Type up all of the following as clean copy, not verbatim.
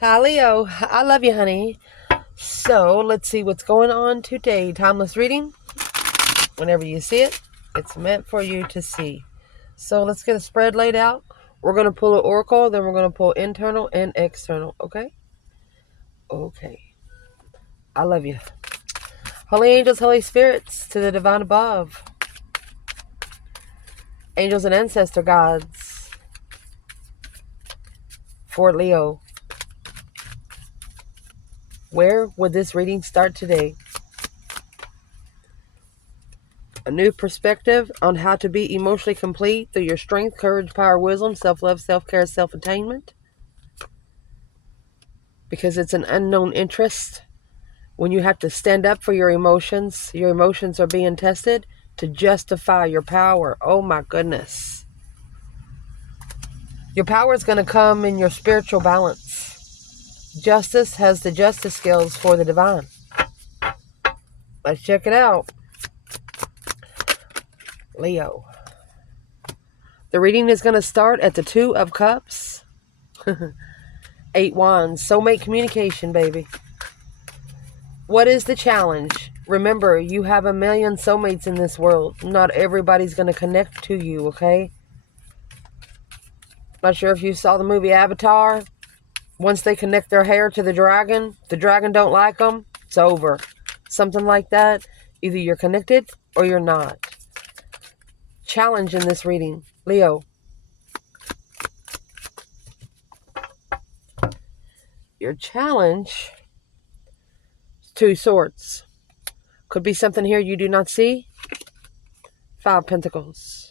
Hi, Leo. I love you, honey. So, let's see what's going on today. Timeless reading. Whenever you see it, it's meant for you to see. So, let's get a spread laid out. We're going to pull an oracle, then we're going to pull internal and external, okay? Okay. I love you. Holy angels, holy spirits, to the divine above. Angels and ancestor gods. For Leo. Where would this reading start today? A new perspective on how to be emotionally complete through your strength, courage, power, wisdom, self-love, self-care, self-attainment. Because it's an unknown interest. When you have to stand up for your emotions are being tested to justify your power. Oh my goodness. Your power is going to come in your spiritual balance. Justice has the justice skills for the divine. Let's check it out. Leo. The reading is going to start at the 2 of Cups. 8 Wands. Soulmate communication, baby. What is the challenge? Remember, you have a million soulmates in this world. Not everybody's going to connect to you, okay? Not sure if you saw the movie Avatar. Once they connect their hair to the dragon don't like them, it's over. Something like that. Either you're connected or you're not. Challenge in this reading. Leo. Your challenge is 2 Swords. Could be something here you do not see. 5 Pentacles.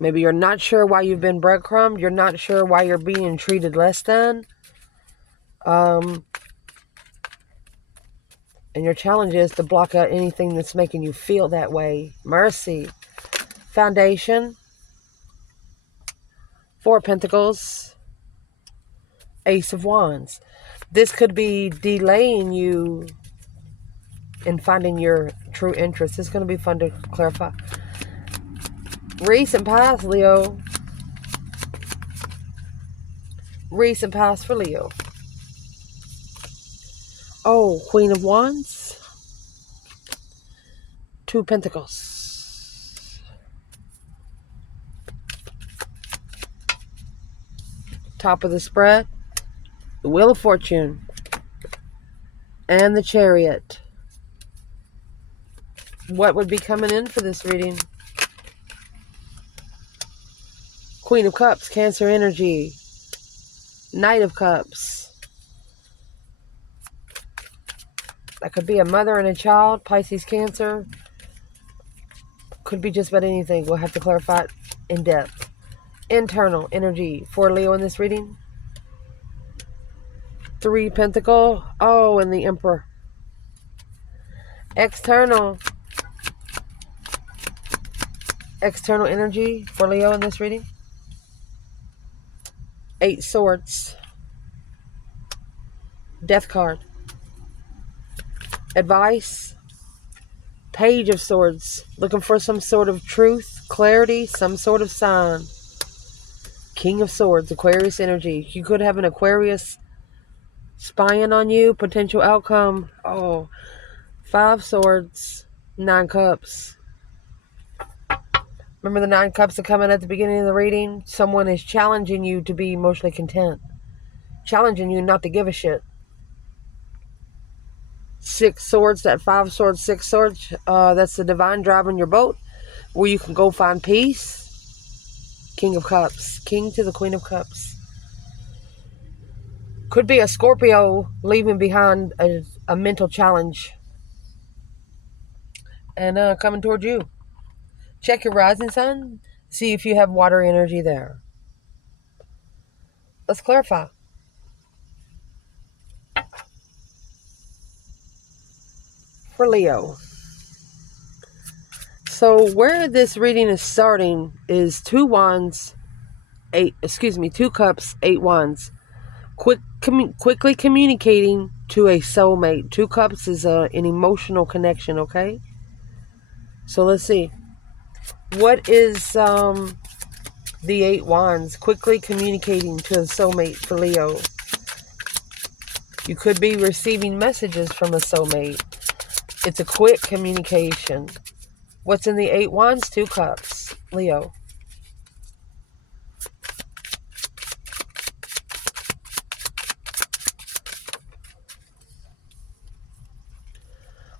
Maybe you're not sure why you've been breadcrumbed. You're not sure why you're being treated less than. And your challenge is to block out anything that's making you feel that way. Mercy. Foundation. 4 Pentacles. Ace of Wands. This could be delaying you in finding your true interest. It's going to be fun to clarify. Recent past, Leo. Recent past for Leo. Oh, Queen of Wands. 2 Pentacles. Top of the spread. The Wheel of Fortune. And the Chariot. What would be coming in for this reading? Queen of Cups, Cancer energy. Knight of Cups. That could be a mother and a child, Pisces, Cancer. Could be just about anything. We'll have to clarify it in depth. Internal energy for Leo in this reading. 3 Pentacle. Oh, and the Emperor. External energy for Leo in this reading. 8 Swords. Death card. Advice. Page of Swords. Looking for some sort of truth, clarity, some sort of sign. King of Swords, Aquarius energy. You could have an Aquarius spying on you. Potential outcome. Oh, 5 Swords. 9 Cups. Remember the 9 Cups that come in at the beginning of the reading? Someone is challenging you to be emotionally content. Challenging you not to give a shit. 6 Swords, that 5 Swords, 6 Swords. That's the divine driving your boat. Where you can go find peace. King of Cups. King to the Queen of Cups. Could be a Scorpio leaving behind a mental challenge. And coming toward you. Check your rising sun. See if you have water energy there. Let's clarify. For Leo. So where this reading is starting is 2 Wands, 2 Cups, 8 Wands. Quickly communicating to a soulmate. 2 Cups is an emotional connection, okay? So let's see. What is The 8 Wands, quickly communicating to a soulmate for Leo. You could be receiving messages from a soulmate. It's a quick communication. What's in the 8 Wands? 2 Cups, Leo.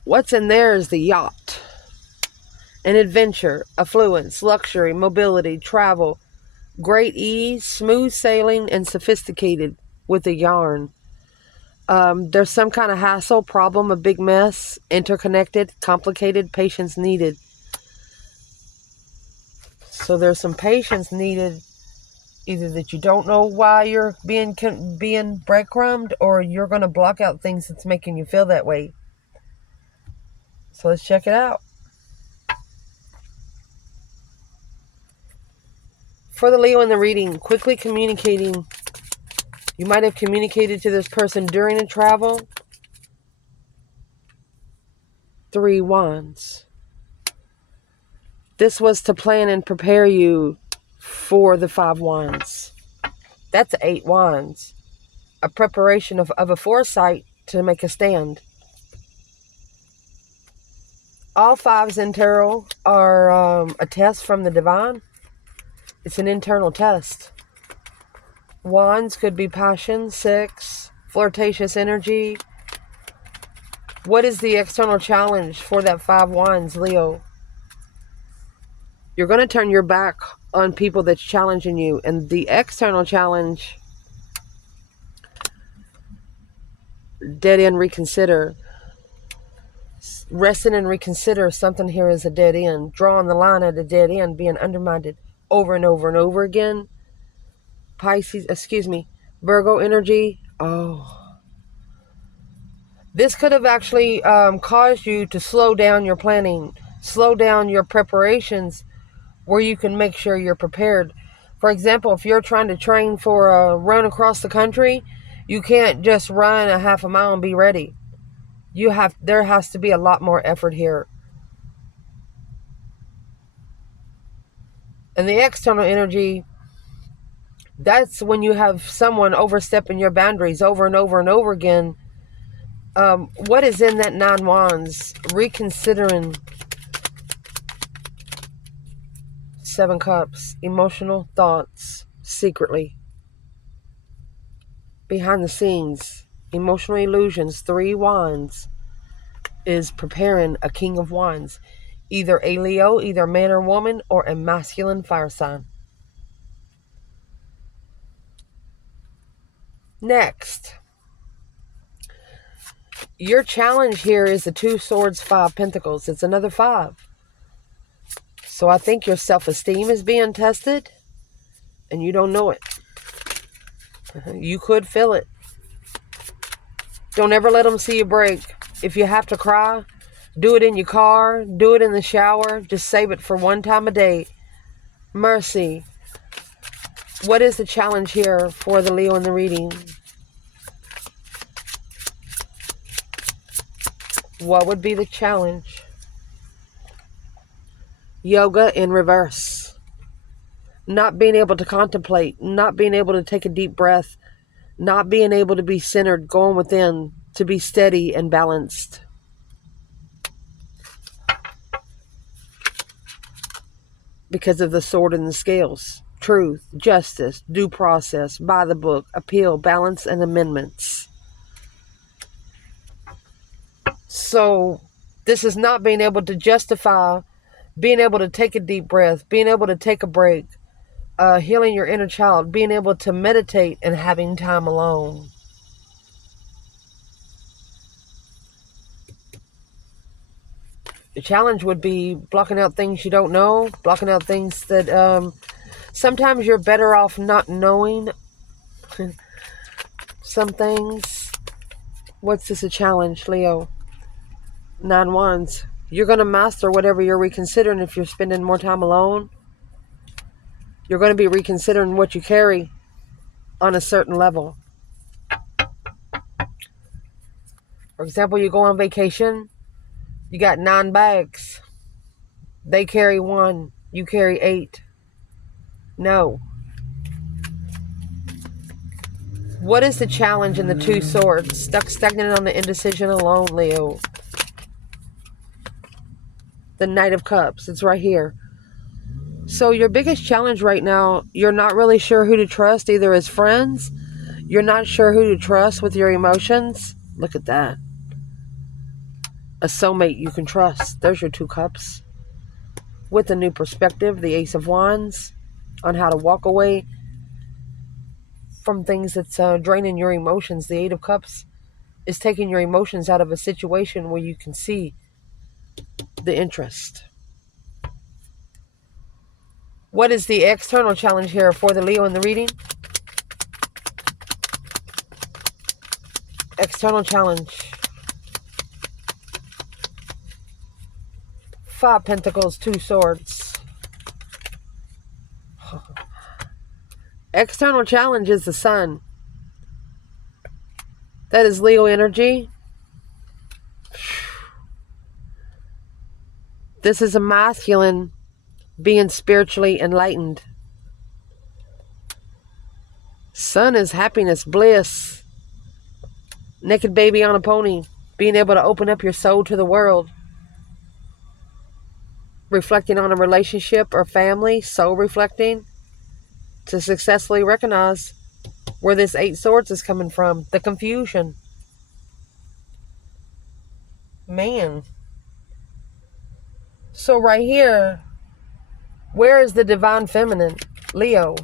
What's in there is the yacht. An adventure, affluence, luxury, mobility, travel, great ease, smooth sailing, and sophisticated with a yarn. There's some kind of hassle, problem, a big mess, interconnected, complicated, patience needed. So there's some patience needed, either that you don't know why you're being breadcrumbed, or you're going to block out things that's making you feel that way. So let's check it out. For the Leo in the reading, quickly communicating. You might have communicated to this person during a travel. 3 Wands. This was to plan and prepare you for the 5 Wands. That's 8 Wands. A preparation of a foresight to make a stand. All 5s in tarot are a test from the divine. It's an internal test. Wands could be passion, sex, flirtatious energy. What is the external challenge for that 5 Wands, Leo? You're going to turn your back on people that's challenging you. And the external challenge, dead end, reconsider. Resting and reconsider, something here is a dead end. Drawing the line at a dead end, being undermined over and over and over again. Virgo energy. Oh. This could have actually caused you to slow down your planning, slow down your preparations, where you can make sure you're prepared. For example, if you're trying to train for a run across the country, you can't just run a half a mile and be ready. There has to be a lot more effort here. And the external energy, that's when you have someone overstepping your boundaries over and over and over again. What is in that 9 Wands? Reconsidering. 7 Cups. Emotional thoughts. Secretly. Behind the scenes. Emotional illusions. 3 Wands is preparing a King of Wands. Either a Leo, either man or woman, or a masculine fire sign. Next. Your challenge here is the 2 Swords, 5 Pentacles. It's another 5. So I think your self-esteem is being tested, and you don't know it. You could feel it. Don't ever let them see you break. If you have to cry, do it in your car, do it in the shower. Just save it for one time a day. Mercy. What is the challenge here for the Leo in the reading? What would be the challenge? Yoga in reverse. Not being able to contemplate, not being able to take a deep breath, not being able to be centered, going within, to be steady and balanced. Because of the sword and the scales. Truth, justice, due process, by the book, appeal, balance, and amendments. So this is not being able to justify, being able to take a deep breath, being able to take a break, healing your inner child, being able to meditate and having time alone. The challenge would be blocking out things you don't know, blocking out things that sometimes you're better off not knowing some things. What's this a challenge, Leo? 9 Wands. You're going to master whatever you're reconsidering if you're spending more time alone. You're going to be reconsidering what you carry on a certain level. For example, you go on vacation, you got 9 bags. They carry 1, you carry 8. No. What is the challenge in the Two Swords? Stuck stagnant on the indecision alone, Leo. The Knight of Cups. It's right here. So your biggest challenge right now, you're not really sure who to trust, either as friends. You're not sure who to trust with your emotions. Look at that. A soulmate you can trust. There's your 2 cups. With a new perspective, the Ace of Wands, on how to walk away from things that's draining your emotions. The 8 of Cups is taking your emotions out of a situation where you can see the interest. What is the external challenge here for the Leo in the reading? External challenge. 5 Pentacles, 2 Swords. External challenge is the Sun. That is Leo energy. This is a masculine being spiritually enlightened. Sun is happiness, bliss. Naked baby on a pony. Being able to open up your soul to the world. Reflecting on a relationship or family. Soul reflecting. To successfully recognize where this 8 Swords is coming from. The confusion. Man. So right here, where is the divine feminine? Leo.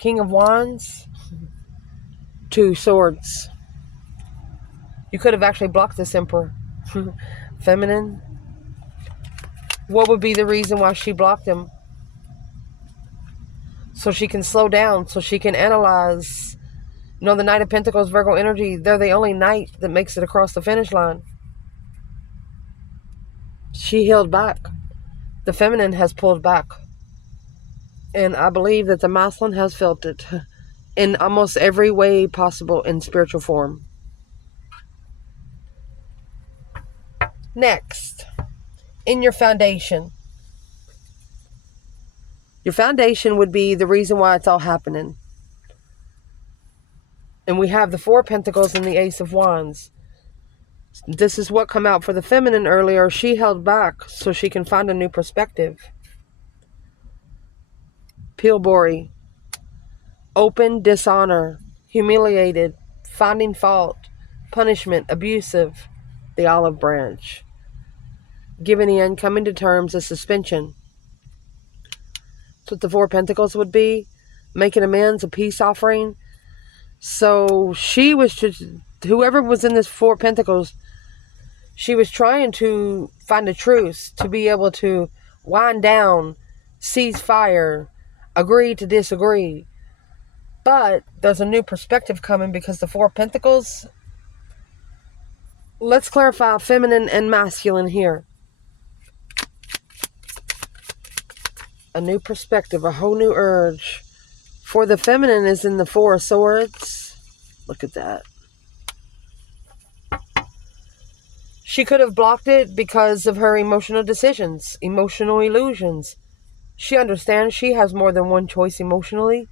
King of Wands. 2 Swords. You could have actually blocked this Emperor. Feminine. What would be the reason why she blocked him? So she can slow down, so she can analyze. You know, the Knight of Pentacles, Virgo energy, they're the only knight that makes it across the finish line. She held back. The feminine has pulled back. And I believe that the masculine has felt it in almost every way possible in spiritual form. Next, in your foundation. Your foundation would be the reason why it's all happening. And we have the 4 Pentacles and the Ace of Wands. This is what come out for the feminine earlier. She held back so she can find a new perspective. Pilbury. Open dishonor. Humiliated. Finding fault. Punishment. Abusive. The olive branch. Giving in. Coming to terms. A suspension. That's what the 4 Pentacles would be. Making amends. A peace offering. So she was just, whoever was in this 4 Pentacles, she was trying to find a truce, to be able to wind down, cease fire, agree to disagree. But there's a new perspective coming because the 4 Pentacles, let's clarify feminine and masculine here. A new perspective, a whole new urge. For the feminine is in the 4 of Swords. Look at that. She could have blocked it because of her emotional decisions, emotional illusions. She understands she has more than one choice emotionally.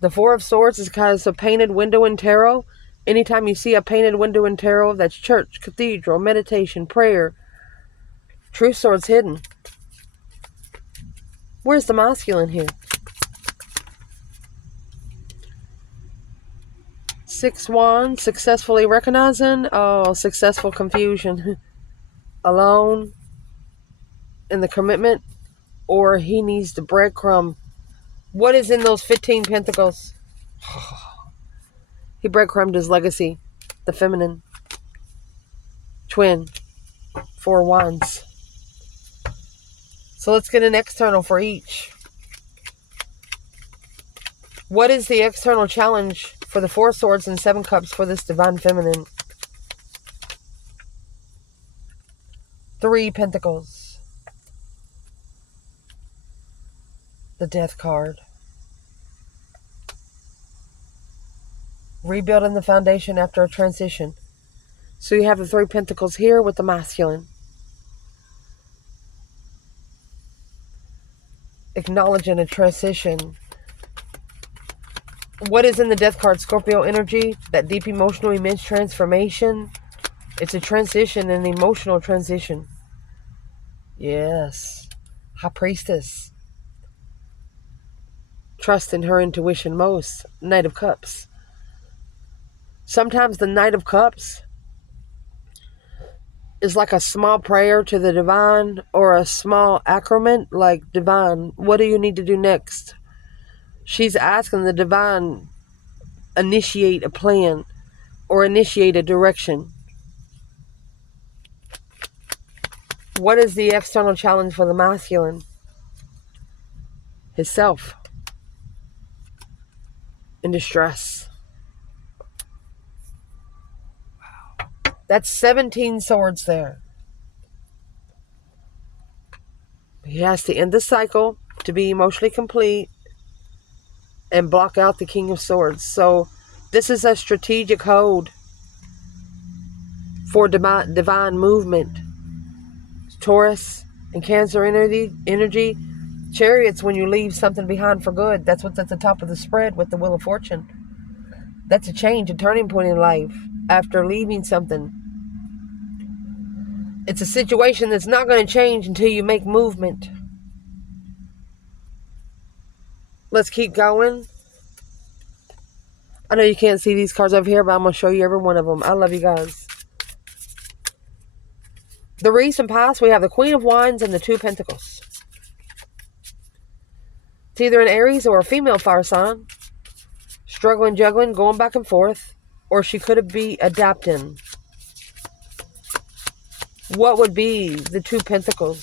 The 4 of Swords is kind of a painted window in tarot. Anytime you see a painted window in tarot, that's church, cathedral, meditation, prayer. True swords hidden. Where's the masculine here? 6 Wands, successfully recognizing. Oh, successful confusion. Alone in the commitment, or he needs the breadcrumb. What is in those 15 Pentacles? He breadcrumbed his legacy. The feminine. Twin. 4 Wands. So let's get an external for each. What is the external challenge for the 4 Swords and 7 Cups for this divine feminine? 3 Pentacles. The Death card. Rebuilding the foundation after a transition. So you have the 3 Pentacles here with the masculine. acknowledging a transition. What is in the death card? Scorpio energy, that deep emotional immense transformation. It's a transition, an emotional transition. Yes. High priestess. Trust in her intuition most. Knight of Cups. Sometimes the Knight of Cups is like a small prayer to the divine, or a small acrament, like, divine, what do you need to do next? She's asking the divine initiate a plan or initiate a direction. What is the external challenge for the masculine? His self. In distress. That's 17 swords there. He has to end the cycle to be emotionally complete and block out the King of Swords. So this is a strategic hold for divine movement. Taurus and Cancer energy. Chariots, when you leave something behind for good. That's what's at the top of the spread with the Wheel of Fortune. That's a change, a turning point in life after leaving something. It's a situation that's not going to change until you make movement. Let's keep going. I know you can't see these cards over here, but I'm going to show you every one of them. I love you guys. The recent past, we have the Queen of Wands and the Two of Pentacles. It's either an Aries or a female fire sign. Struggling, juggling, going back and forth. Or she could be adapting. What would be the Two Pentacles?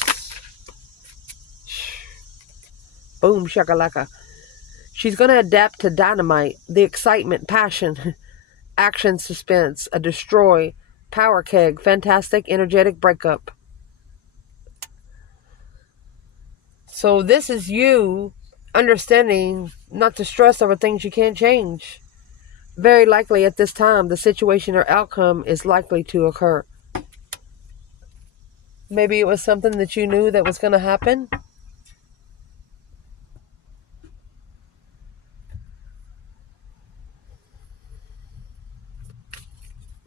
Boom, shakalaka. She's going to adapt to dynamite, the excitement, passion, action, suspense, a destroy, power keg, fantastic, energetic breakup. So this is you understanding not to stress over things you can't change. Very likely at this time, the situation or outcome is likely to occur. Maybe it was something that you knew that was going to happen.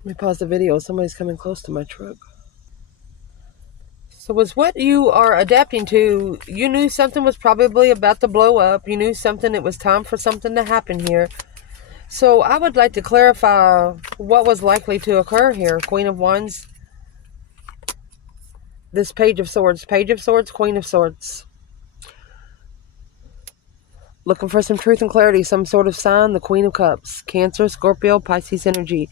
Let me pause the video. Somebody's coming close to my truck. So was what you are adapting to, you knew something was probably about to blow up. You knew something, it was time for something to happen here. So I would like to clarify what was likely to occur here. Queen of Wands. This Page of Swords. Page of Swords, Queen of Swords. Looking for some truth and clarity, some sort of sign. The Queen of Cups. Cancer, Scorpio, Pisces energy.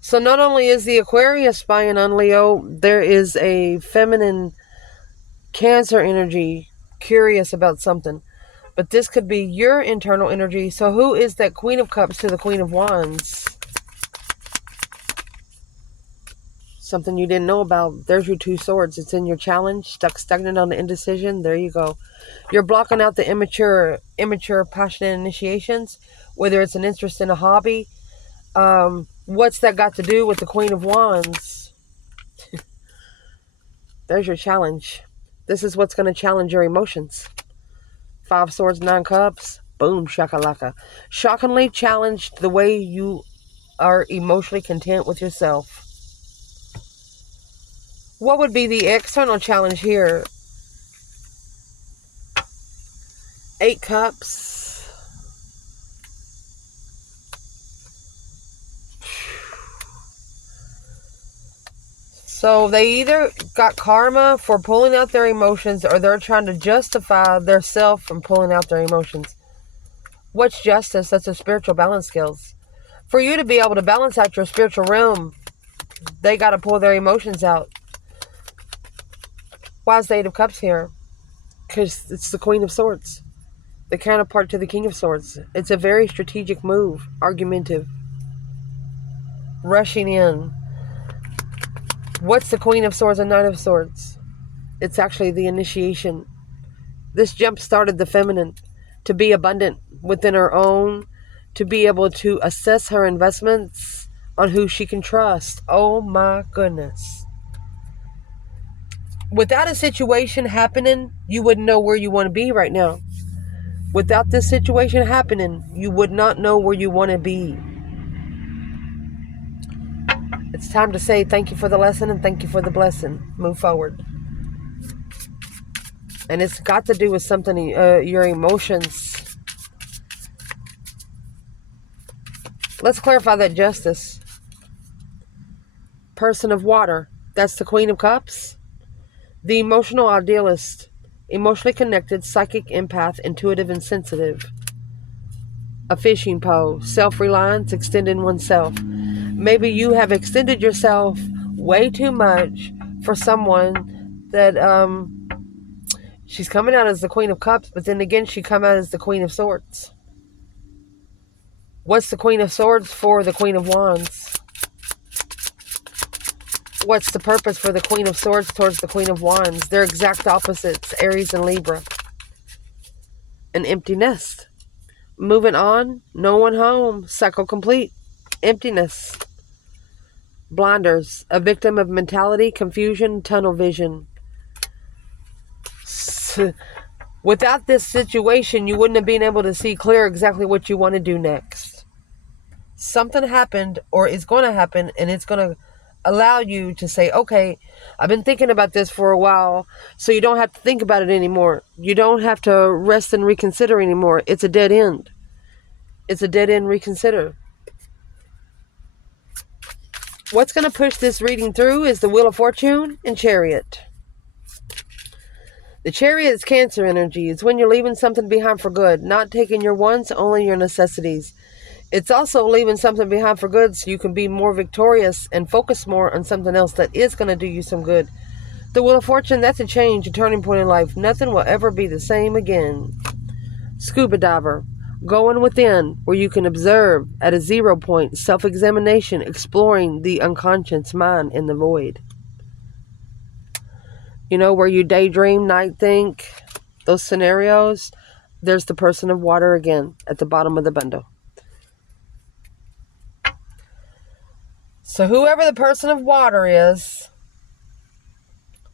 So not only is the Aquarius spying on Leo, there is a feminine Cancer energy curious about something. But this could be your internal energy. So who is that Queen of Cups to the Queen of Wands? Something you didn't know about. There's your Two Swords. It's in your challenge. Stagnant on the indecision. There you go. You're blocking out the immature passionate initiations. Whether it's an interest in a hobby. What's that got to do with the Queen of Wands? There's your challenge. This is what's going to challenge your emotions. 5 Swords, 9 Cups. Boom, shakalaka. Shockingly challenged the way you are emotionally content with yourself. What would be the external challenge here? 8 Cups. So they either got karma for pulling out their emotions, or they're trying to justify their self from pulling out their emotions. What's justice? That's a spiritual balance skills. For you to be able to balance out your spiritual realm, they got to pull their emotions out. Why is the 8 of Cups here? Because it's the Queen of Swords. The counterpart to the King of Swords. It's a very strategic move. Argumentative. Rushing in. What's the Queen of Swords and Knight of Swords? It's actually the initiation. This jump started the feminine to be abundant within her own, to be able to assess her investments on who she can trust. Oh my goodness. Without a situation happening, you wouldn't know where you want to be right now. Without this situation happening, you would not know where you want to be. It's time to say thank you for the lesson and thank you for the blessing. Move forward. And it's got to do with something, your emotions. Let's clarify that justice. Person of water. That's the Queen of Cups. The emotional idealist. Emotionally connected, psychic empath, intuitive and sensitive. A fishing pole. Self-reliance, extending oneself. Maybe you have extended yourself way too much for someone that, she's coming out as the Queen of Cups, but then again, she come out as the Queen of Swords. What's the Queen of Swords for the Queen of Wands? What's the purpose for the Queen of Swords towards the Queen of Wands? They're exact opposites, Aries and Libra. An empty nest. Moving on, no one home, cycle complete. Emptiness. Blinders, a victim of mentality, confusion, tunnel vision. Without this situation, you wouldn't have been able to see clear exactly what you want to do next. Something happened or is going to happen, and it's going to allow you to say, okay, I've been thinking about this for a while, so you don't have to think about it anymore. You don't have to rest and reconsider anymore. It's a dead end. It's a dead end reconsider. What's going to push this reading through is the Wheel of Fortune and Chariot. The Chariot is Cancer energy. It's when you're leaving something behind for good, not taking your wants, only your necessities. It's also leaving something behind for good so you can be more victorious and focus more on something else that is going to do you some good. The Wheel of Fortune, that's a change, a turning point in life. Nothing will ever be the same again. Scuba diver. Going within, where you can observe at a 0 point, self-examination, exploring the unconscious mind in the void. You know, where you daydream, night think, those scenarios. There's the Person of Water again at the bottom of the bundle. So whoever the Person of Water is,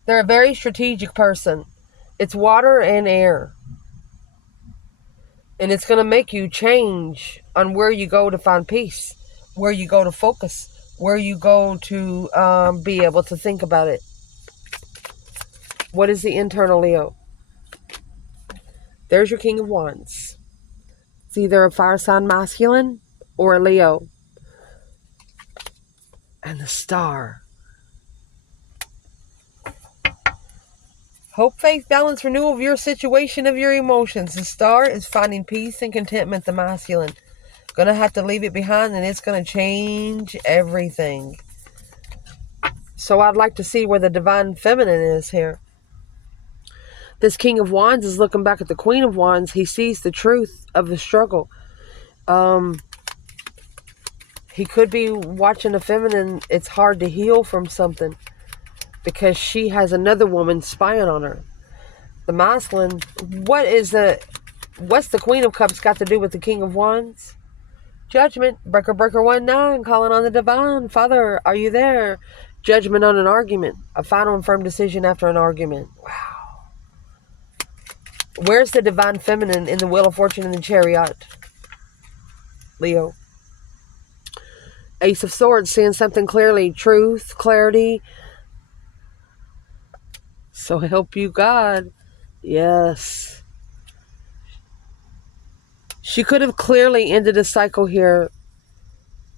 they're a very strategic person. It's water and air. And it's going to make you change on where you go to find peace, where you go to focus, where you go to be able to think about it. What is the internal Leo? There's your King of Wands. It's either a fire sign masculine or a Leo. And the Star. Hope, faith, balance, renewal of your situation, of your emotions. The Star is finding peace and contentment, the masculine. Gonna have to leave it behind, and it's gonna change everything. So I'd like to see where the divine feminine is here. This King of Wands is looking back at the Queen of Wands. He sees the truth of the struggle. He could be watching a feminine. It's hard to heal from something because she has another woman spying on her. The masculine, what's the Queen of Cups got to do with the King of Wands? Judgment. Breaker 19, calling on the divine. Father, are you there? Judgment on an argument. A final and firm decision after an argument. Wow. Where's the divine feminine in the Wheel of Fortune and the Chariot? Leo. Ace of Swords, seeing something clearly. Truth, clarity. So help you God. Yes. She could have clearly ended a cycle here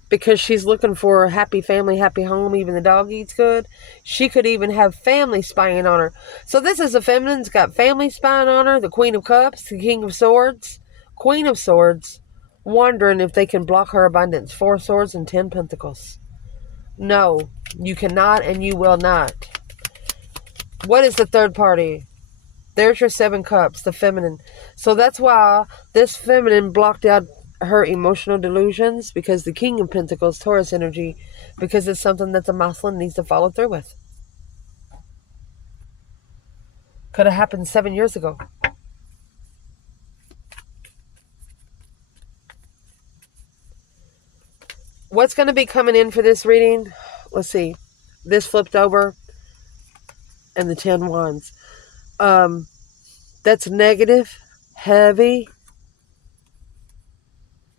because she's looking for a happy family, happy home. Even the dog eats good. She could even have family spying on her. So this is a feminine's got family spying on her. The Queen of Cups, the King of Swords, Queen of Swords, wondering if they can block her abundance. 4 swords and 10 pentacles. No, you cannot and you will not. What is the third party? There's your 7 cups, the feminine. So that's why this feminine blocked out her emotional delusions, because the King of Pentacles, Taurus energy, because it's something that the masculine needs to follow through with. Could have happened 7 years ago. What's going to be coming in for this reading? Let's see. This flipped over. and the 10 wands. That's negative, heavy,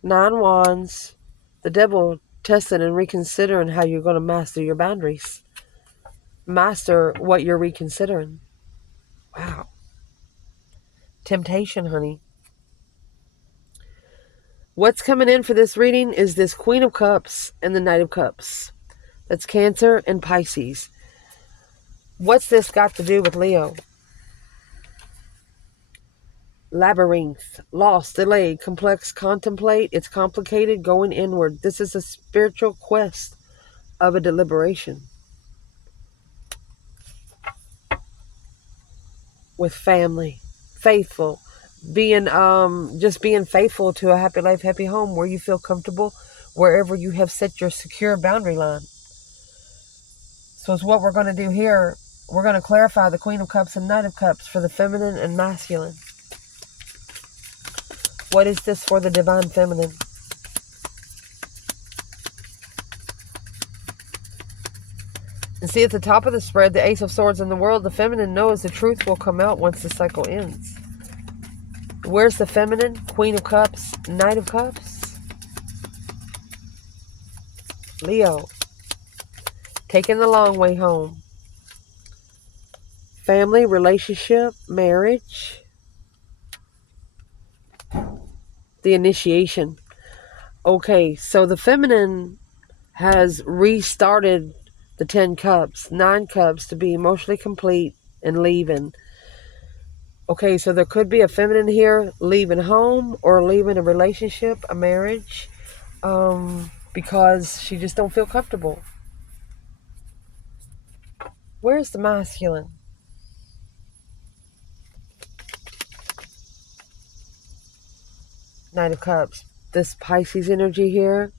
9 wands. The devil testing and reconsidering how you're going to master your boundaries. Master what you're reconsidering. Wow. Temptation, honey. What's coming in for this reading is this Queen of Cups and the Knight of Cups. That's Cancer and Pisces. What's this got to do with Leo? Labyrinth, lost, delayed, complex, contemplate. It's complicated, going inward. This is a spiritual quest of a deliberation. With family, faithful, just being faithful to a happy life, happy home, where you feel comfortable, wherever you have set your secure boundary line. So it's what we're going to do here. We're going to clarify the Queen of Cups and Knight of Cups for the feminine and masculine. What is this for the divine feminine? And see, at the top of the spread, the Ace of Swords in the World, the feminine knows the truth will come out once the cycle ends. Where's the feminine? Queen of Cups, Knight of Cups. Leo. Taking the long way home. Family, relationship, marriage. The initiation. Okay, so the feminine has restarted the 10 cups, 9 cups to be emotionally complete and leaving. Okay, so there could be a feminine here leaving home or leaving a relationship, a marriage, because she just don't feel comfortable. Where's the masculine? Knight of Cups. This Pisces energy here.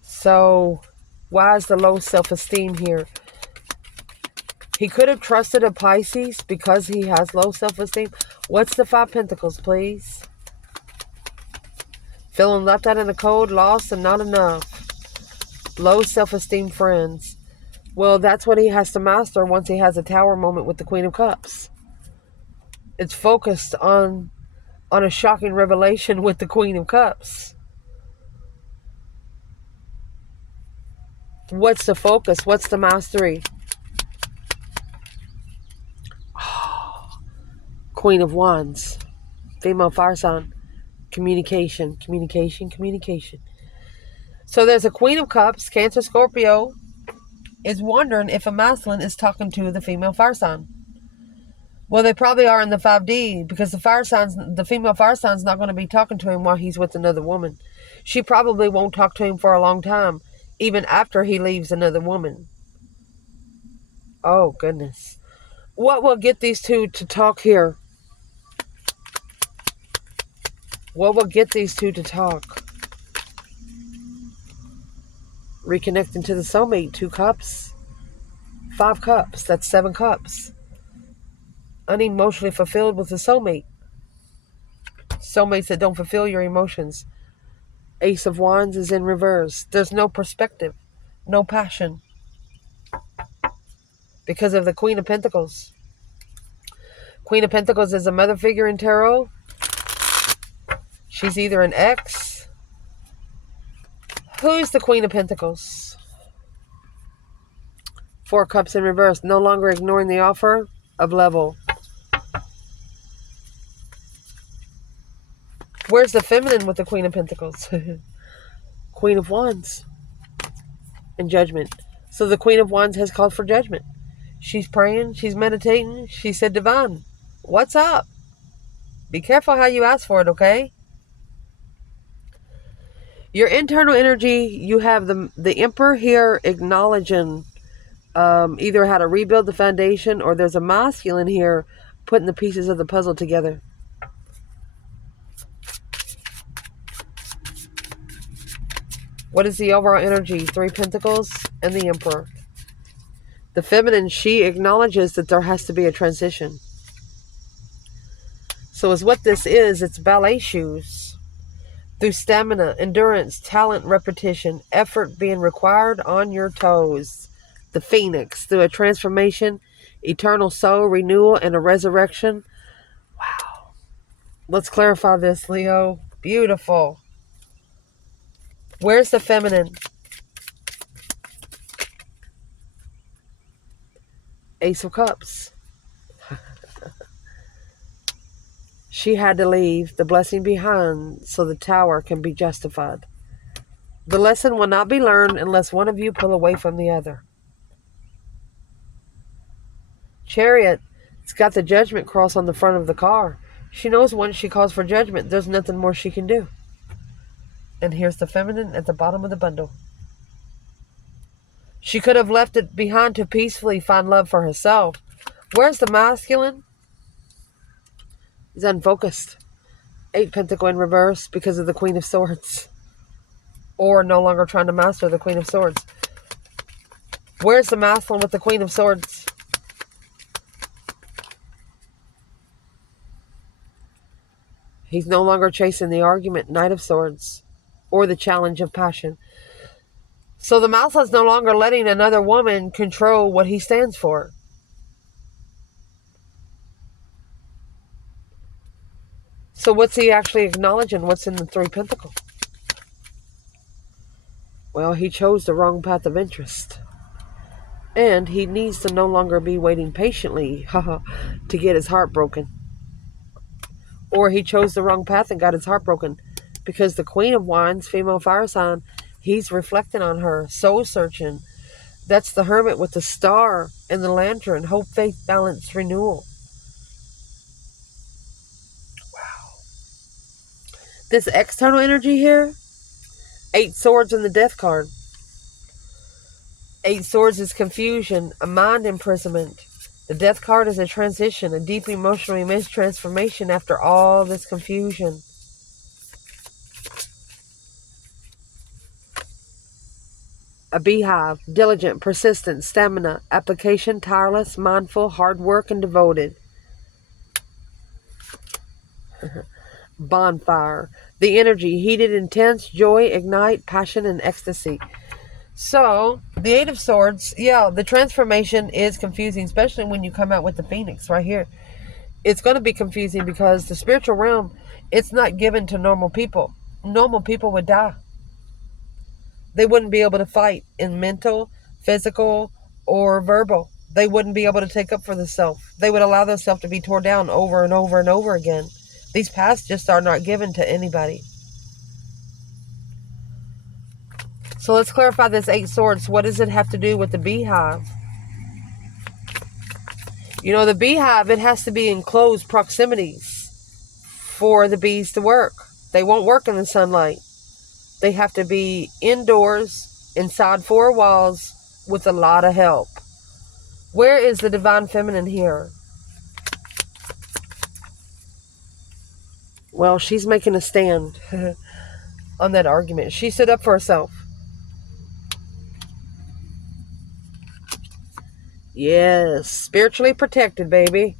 So, why is the low self-esteem here? He could have trusted a Pisces because he has low self-esteem. What's the 5 Pentacles, please? Feeling left out in the cold, lost, and not enough. Low self-esteem friends. Well, that's what he has to master once he has a Tower moment with the Queen of Cups. It's focused on a shocking revelation with the Queen of Cups. What's the focus? What's the mastery? Queen of Wands. Female fire sign. Communication, communication, communication. So there's a Queen of Cups, Cancer, Scorpio, is wondering if a masculine is talking to the female fire sign. Well, they probably are in the 5D, because the female fire sign's not going to be talking to him while he's with another woman. She probably won't talk to him for a long time, even after he leaves another woman. Oh, goodness. What will get these two to talk here? What will get these two to talk? Reconnecting to the soulmate. 2 cups. 5 cups. That's 7 cups. Unemotionally fulfilled with the soulmate. Soulmates that don't fulfill your emotions. Ace of Wands is in reverse. There's no perspective. No passion. Because of the Queen of Pentacles. Queen of Pentacles is a mother figure in tarot. She's either an ex. Who's the Queen of Pentacles? 4 cups in reverse. No longer ignoring the offer of level. Where's the feminine with the Queen of Pentacles? Queen of Wands. And judgment. So the Queen of Wands has called for judgment. She's praying. She's meditating. She said, Divine, what's up? Be careful how you ask for it, okay? Your internal energy, you have the Emperor here acknowledging either how to rebuild the foundation, or there's a masculine here putting the pieces of the puzzle together. What is the overall energy? 3 Pentacles and the Emperor. The feminine, she acknowledges that there has to be a transition. So as what this is, it's ballet shoes. through stamina, endurance, talent, repetition, effort being required on your toes. The phoenix, through a transformation, eternal soul, renewal, and a resurrection. Wow. Let's clarify this, Leo. Beautiful. Where's the feminine? Ace of Cups. She had to leave the blessing behind so the tower can be justified. The lesson will not be learned unless one of you pull away from the other. Chariot, it's got the judgment cross on the front of the car. She knows once she calls for judgment, there's nothing more she can do. And here's the feminine at the bottom of the bundle. She could have left it behind to peacefully find love for herself. Where's the masculine? He's unfocused. 8 Pentacle in reverse because of the Queen of Swords. Or no longer trying to master the Queen of Swords. Where's the masculine with the Queen of Swords? He's no longer chasing the argument, Knight of Swords, or the challenge of passion. So the masculine's no longer letting another woman control what he stands for. So what's he actually acknowledging? What's in the 3 Pentacles? Well, he chose the wrong path of interest. And he needs to no longer be waiting patiently to get his heart broken. Or he chose the wrong path and got his heart broken. Because the Queen of Wands, female fire sign, he's reflecting on her, soul searching. That's the Hermit with the star and the lantern, hope, faith, balance, renewal. Wow. This external energy here, 8 Swords in the Death card. 8 Swords is confusion, a mind imprisonment. The Death card is a transition, a deep emotional immense transformation after all this confusion. A beehive, diligent, persistent, stamina, application, tireless, mindful, hard work, and devoted. Bonfire, the energy, heated, intense, joy, ignite, passion, and ecstasy. So, the 8 of Swords, yeah, the transformation is confusing, especially when you come out with the Phoenix right here. It's going to be confusing because the spiritual realm, it's not given to normal people. Normal people would die. They wouldn't be able to fight in mental, physical, or verbal. They wouldn't be able to take up for themselves. They would allow themselves to be torn down over and over and over again. These paths just are not given to anybody. So let's clarify this 8 Swords. What does it have to do with the beehive? You know, the beehive, it has to be in close proximities for the bees to work. They won't work in the sunlight. They have to be indoors, inside 4 walls, with a lot of help. Where is the divine feminine here? Well, she's making a stand on that argument. She stood up for herself. Yes, spiritually protected, baby.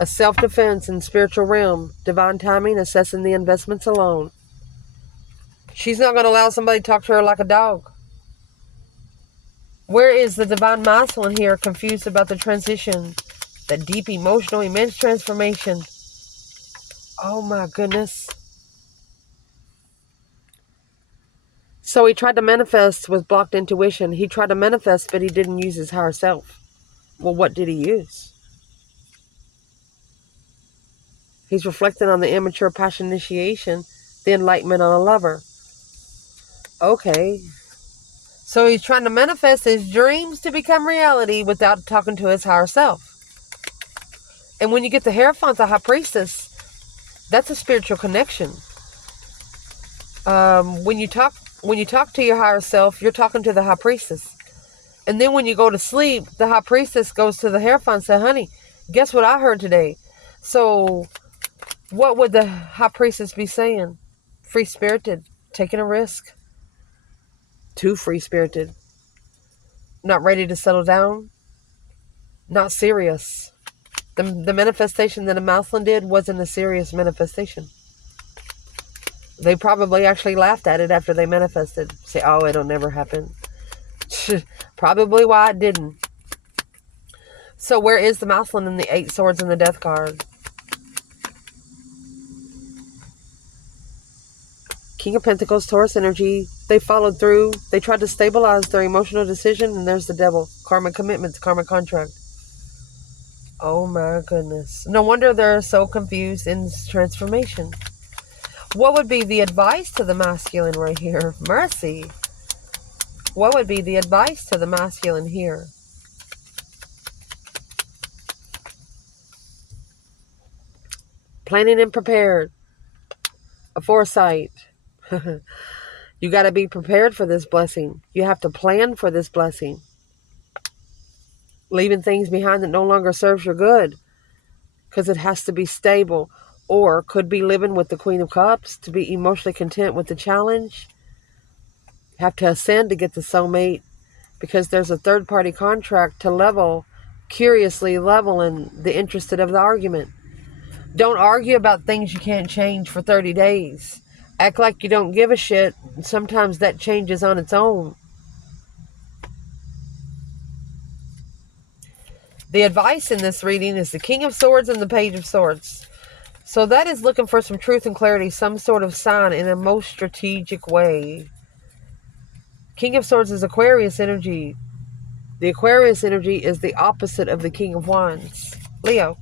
A self-defense in spiritual realm. Divine timing, assessing the investments alone. She's not going to allow somebody to talk to her like a dog. Where is the divine masculine here, confused about the transition? That deep, emotional, immense transformation. Oh my goodness. So he tried to manifest with blocked intuition. He tried to manifest, but he didn't use his higher self. Well, what did he use? He's reflecting on the immature passion initiation, the enlightenment on a lover. Okay. So he's trying to manifest his dreams to become reality without talking to his higher self. And when you get the Hierophant, the High Priestess, that's a spiritual connection. When you talk to your higher self, you're talking to the High Priestess. And then when you go to sleep, the High Priestess goes to the Hierophant and says, honey, guess what I heard today? So what would the High Priestess be saying? Free-spirited, taking a risk. Too free-spirited. Not ready to settle down. Not serious. The manifestation that a masculine did wasn't a serious manifestation. They probably actually laughed at it after they manifested. Say, oh, it'll never happen. Probably why it didn't. So where is the masculine in the 8 swords and the death card? King of Pentacles, Taurus energy. They followed through. They tried to stabilize their emotional decision, and there's the devil. Karmic commitments, karmic contract. Oh my goodness. No wonder they're so confused in this transformation. What would be the advice to the masculine right here? Mercy. What would be the advice to the masculine here? Planning and prepared. A foresight. You got to be prepared for this blessing. You have to plan for this blessing. Leaving things behind that no longer serves your good. Because it has to be stable. Or could be living with the Queen of Cups to be emotionally content with the challenge. Have to ascend to get the soulmate. Because there's a third-party contract to level, curiously leveling the interested of the argument. Don't argue about things you can't change for 30 days. Act like you don't give a shit. Sometimes that changes on its own. The advice in this reading is the King of Swords and the Page of Swords. So that is looking for some truth and clarity, some sort of sign in a most strategic way. King of Swords is Aquarius energy. The Aquarius energy is the opposite of the King of Wands. Leo.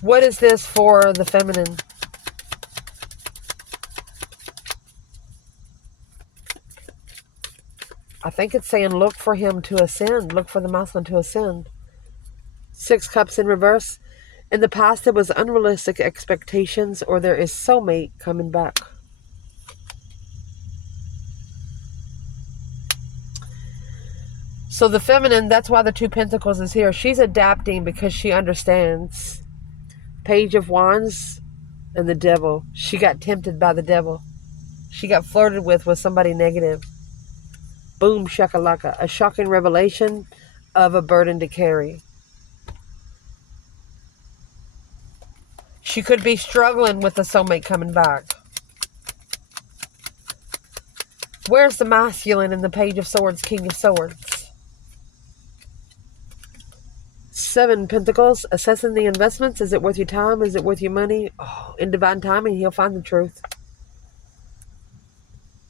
What is this for the feminine? I think it's saying look for him to ascend. Look for the masculine to ascend. 6 cups in reverse. In the past, there was unrealistic expectations, or there is soulmate coming back. So the feminine, that's why the 2 Pentacles is here. She's adapting because she understands. Page of Wands and the devil. She got tempted by the devil. She got flirted with somebody negative. Boom, shakalaka. A shocking revelation of a burden to carry. She could be struggling with the soulmate coming back. Where's the masculine in the Page of Swords, King of Swords? 7 Pentacles, assessing the investments. Is it worth your time? Is it worth your money? Oh, in divine timing, he'll find the truth.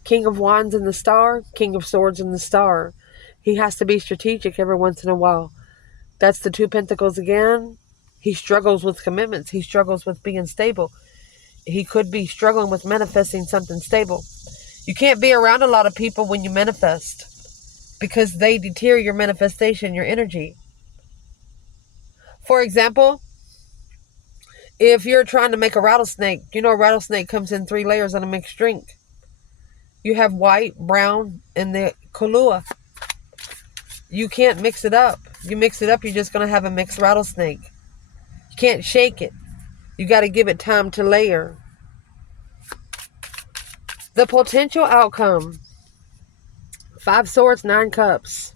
King of Wands in the Star, King of Swords in the Star. He has to be strategic every once in a while. That's the 2 Pentacles again. He struggles with commitments. He struggles with being stable. He could be struggling with manifesting something stable. You can't be around a lot of people when you manifest because they deter your manifestation, your energy. For example, if you're trying to make a rattlesnake, you know a rattlesnake comes in 3 layers on a mixed drink. You have white, brown, and the Kahlua. You can't mix it up. You mix it up, you're just going to have a mixed rattlesnake. You can't shake it. You got to give it time to layer. The potential outcome. 5 Swords, 9 Cups.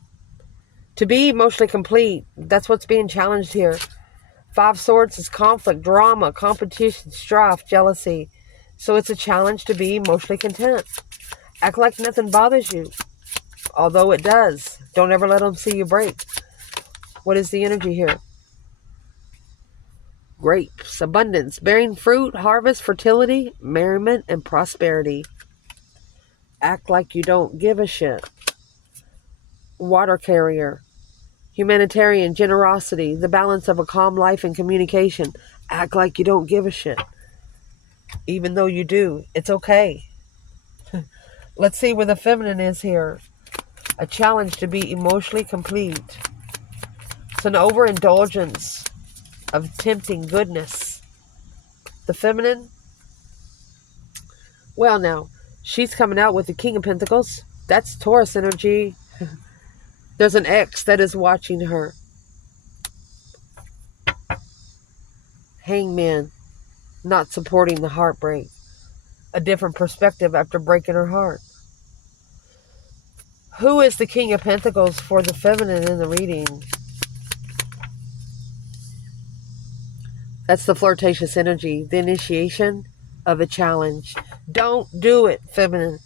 To be emotionally complete, that's what's being challenged here. 5 Swords is conflict, drama, competition, strife, jealousy. So it's a challenge to be emotionally content. Act like nothing bothers you. Although it does. Don't ever let them see you break. What is the energy here? Grapes, abundance, bearing fruit, harvest, fertility, merriment, and prosperity. Act like you don't give a shit. Water carrier. Humanitarian, generosity, the balance of a calm life and communication. Act like you don't give a shit. Even though you do, it's okay. Let's see where the feminine is here. A challenge to be emotionally complete. It's an overindulgence of tempting goodness. The feminine, well now, she's coming out with the King of Pentacles. That's Taurus energy. There's an ex that is watching her. Hangman, not supporting the heartbreak. A different perspective after breaking her heart. Who is the King of Pentacles for the feminine in the reading? That's the flirtatious energy, the initiation. of a challenge. Don't do it, feminine.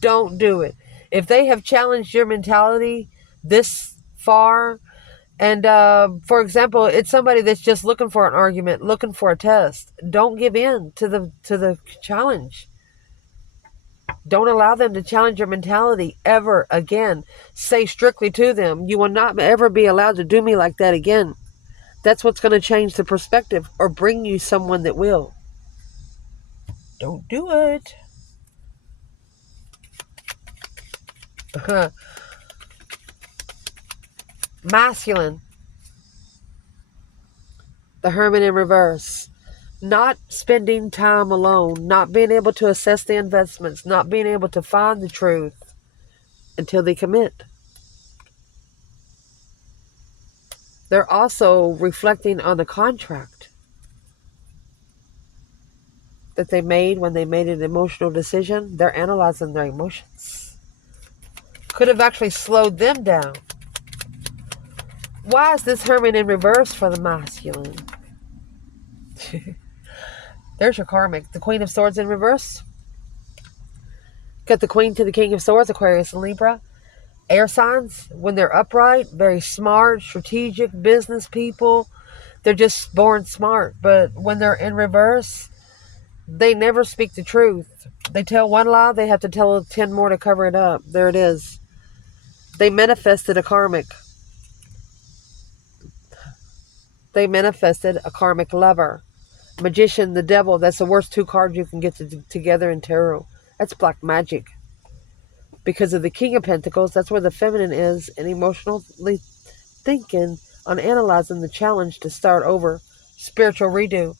Don't do it. If they have challenged your mentality this far, and for example, it's somebody that's just looking for an argument, looking for a test, don't give in to the challenge. Don't allow them to challenge your mentality ever again. Say strictly to them, you will not ever be allowed to do me like that again. That's what's going to change the perspective or bring you someone that will. Don't do it. Masculine. The Hermit in reverse. Not spending time alone. Not being able to assess the investments. Not being able to find the truth until they commit. They're also reflecting on the contract that they made when they made an emotional decision. They're analyzing their emotions. Could have actually slowed them down. Why is this Hermit in reverse for the masculine? There's your karmic. The Queen of Swords in reverse. Got the Queen to the King of Swords, Aquarius and Libra. Air signs, when they're upright, very smart, strategic, business people. They're just born smart. But when they're in reverse, they never speak the truth. They tell one lie, they have to tell 10 more to cover it up. There it is. They manifested a karmic. They manifested a karmic lover. Magician, the devil, that's the worst two cards you can get together in tarot. That's black magic. Because of the King of Pentacles, that's where the feminine is, and emotionally thinking on analyzing the challenge to start over. Spiritual redo.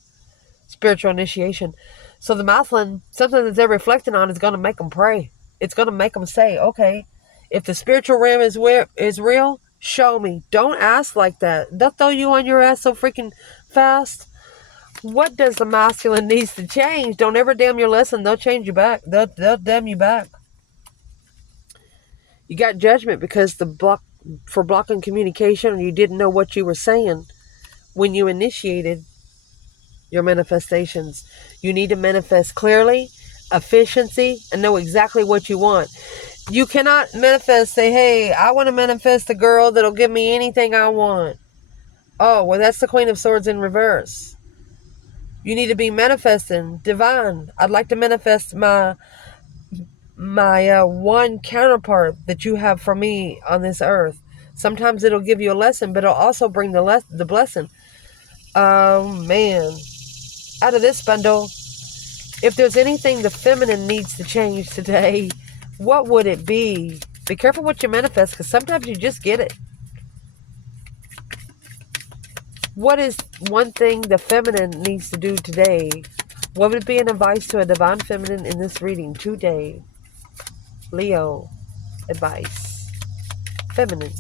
Spiritual initiation. So the masculine, something that they're reflecting on is going to make them pray. It's going to make them say, okay, if the spiritual realm is real, show me. Don't ask like that. They'll throw you on your ass so freaking fast. What does the masculine needs to change? Don't ever damn your lesson. They'll change you back. They'll damn you back. You got judgment because for blocking communication, or you didn't know what you were saying when you initiated your manifestations. You need to manifest clearly, efficiency, and know exactly what you want. You cannot manifest, say, hey, I want to manifest a girl that'll give me anything I want. Oh, well, that's the Queen of Swords in reverse. You need to be manifesting divine. I'd like to manifest my one counterpart that you have for me on this earth. Sometimes it'll give you a lesson, but it'll also bring the blessing. Oh, man. Out of this bundle, if there's anything the feminine needs to change today, what would it be? Be careful what you manifest, because sometimes you just get it. What is one thing the feminine needs to do today? What would be an advice to a divine feminine in this reading today? Leo, advice. Feminine.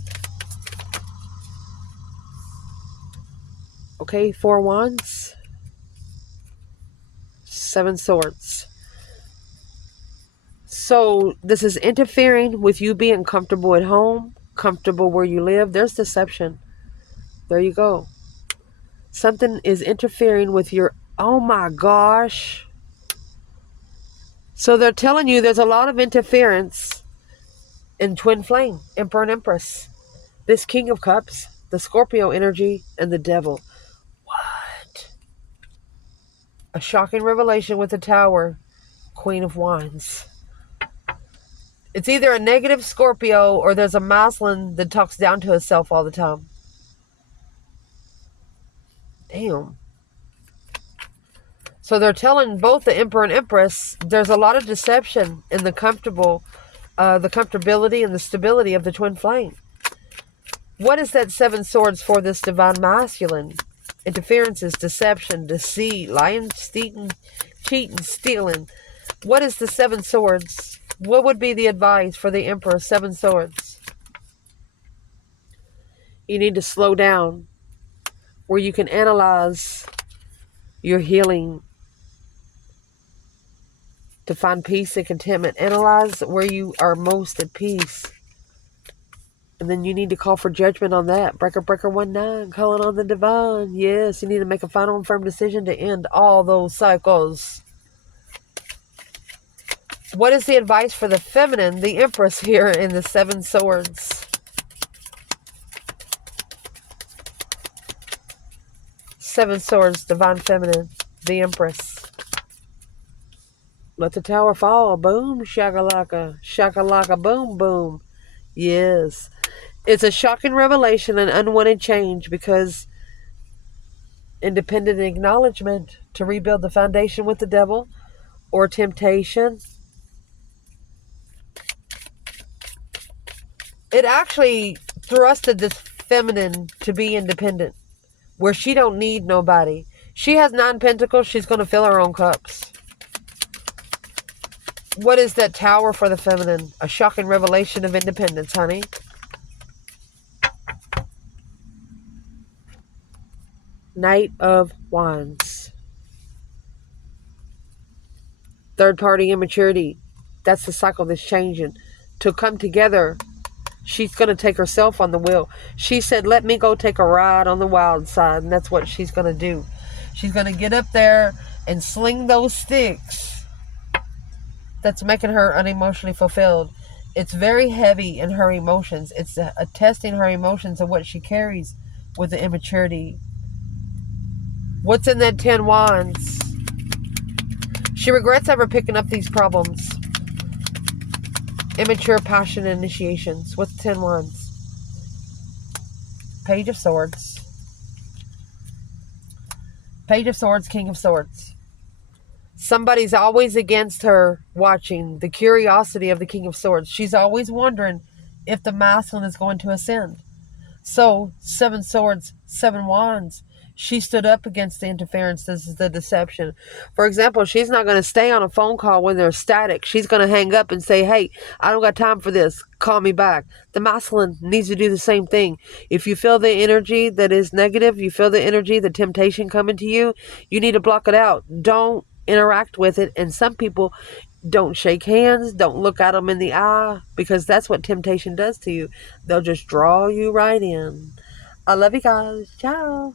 Okay, 4 wands. 7 swords. So this is interfering with you being comfortable at home, comfortable where you live. There's deception. There you go. Something is interfering with your, oh my gosh. So they're telling you there's a lot of interference in twin flame, Emperor and Empress. This King of Cups, the Scorpio energy, and the Devil. What? A shocking revelation with the Tower, Queen of Wands. It's either a negative Scorpio or there's a masculine that talks down to himself all the time. Damn. So they're telling both the Emperor and Empress there's a lot of deception in the comfortability and the stability of the twin flame. What is that 7 swords for this divine masculine? Interferences, deception, deceit, lying, cheating, stealing. What is the 7 swords? What would be the advice for the Emperor, 7 swords? You need to slow down where you can analyze your healing to find peace and contentment. Analyze where you are most at peace. And then you need to call for judgment on that. Breaker 19, calling on the divine. Yes, you need to make a final and firm decision to end all those cycles. What is the advice for the feminine, the Empress here in the Seven Swords? Seven Swords, Divine Feminine, the Empress. Let the tower fall. Boom, shakalaka. Shakalaka, boom, boom. Yes. It's a shocking revelation and unwanted change because independent acknowledgement to rebuild the foundation with the devil or temptation. It actually thrusted this feminine to be independent, where she don't need nobody. She has 9 pentacles. She's going to fill her own cups. What is that tower for the feminine? A shocking revelation of independence, honey. Knight of Wands. Third party immaturity. That's the cycle that's changing. To come together, she's going to take herself on the wheel. She said, let me go take a ride on the wild side. And that's what she's going to do. She's going to get up there and sling those sticks. That's making her unemotionally fulfilled. It's very heavy in her emotions. It's attesting her emotions of what she carries with the immaturity. What's in that 10 Wands? She regrets ever picking up these problems. Immature passion initiations. What's 10 Wands? Page of Swords. Page of Swords, King of Swords. Somebody's always against her watching. The curiosity of the King of Swords. She's always wondering if the masculine is going to ascend. So, 7 Swords, 7 Wands. She stood up against the interference. This is the deception. For example, she's not going to stay on a phone call when they're static. She's going to hang up and say, hey, I don't got time for this. Call me back. The masculine needs to do the same thing. If you feel the energy that is negative, you feel the energy, the temptation coming to you, you need to block it out. Don't interact with it. And some people don't shake hands, don't look at them in the eye, because that's what temptation does to you. They'll just draw you right in. I love you guys. Ciao.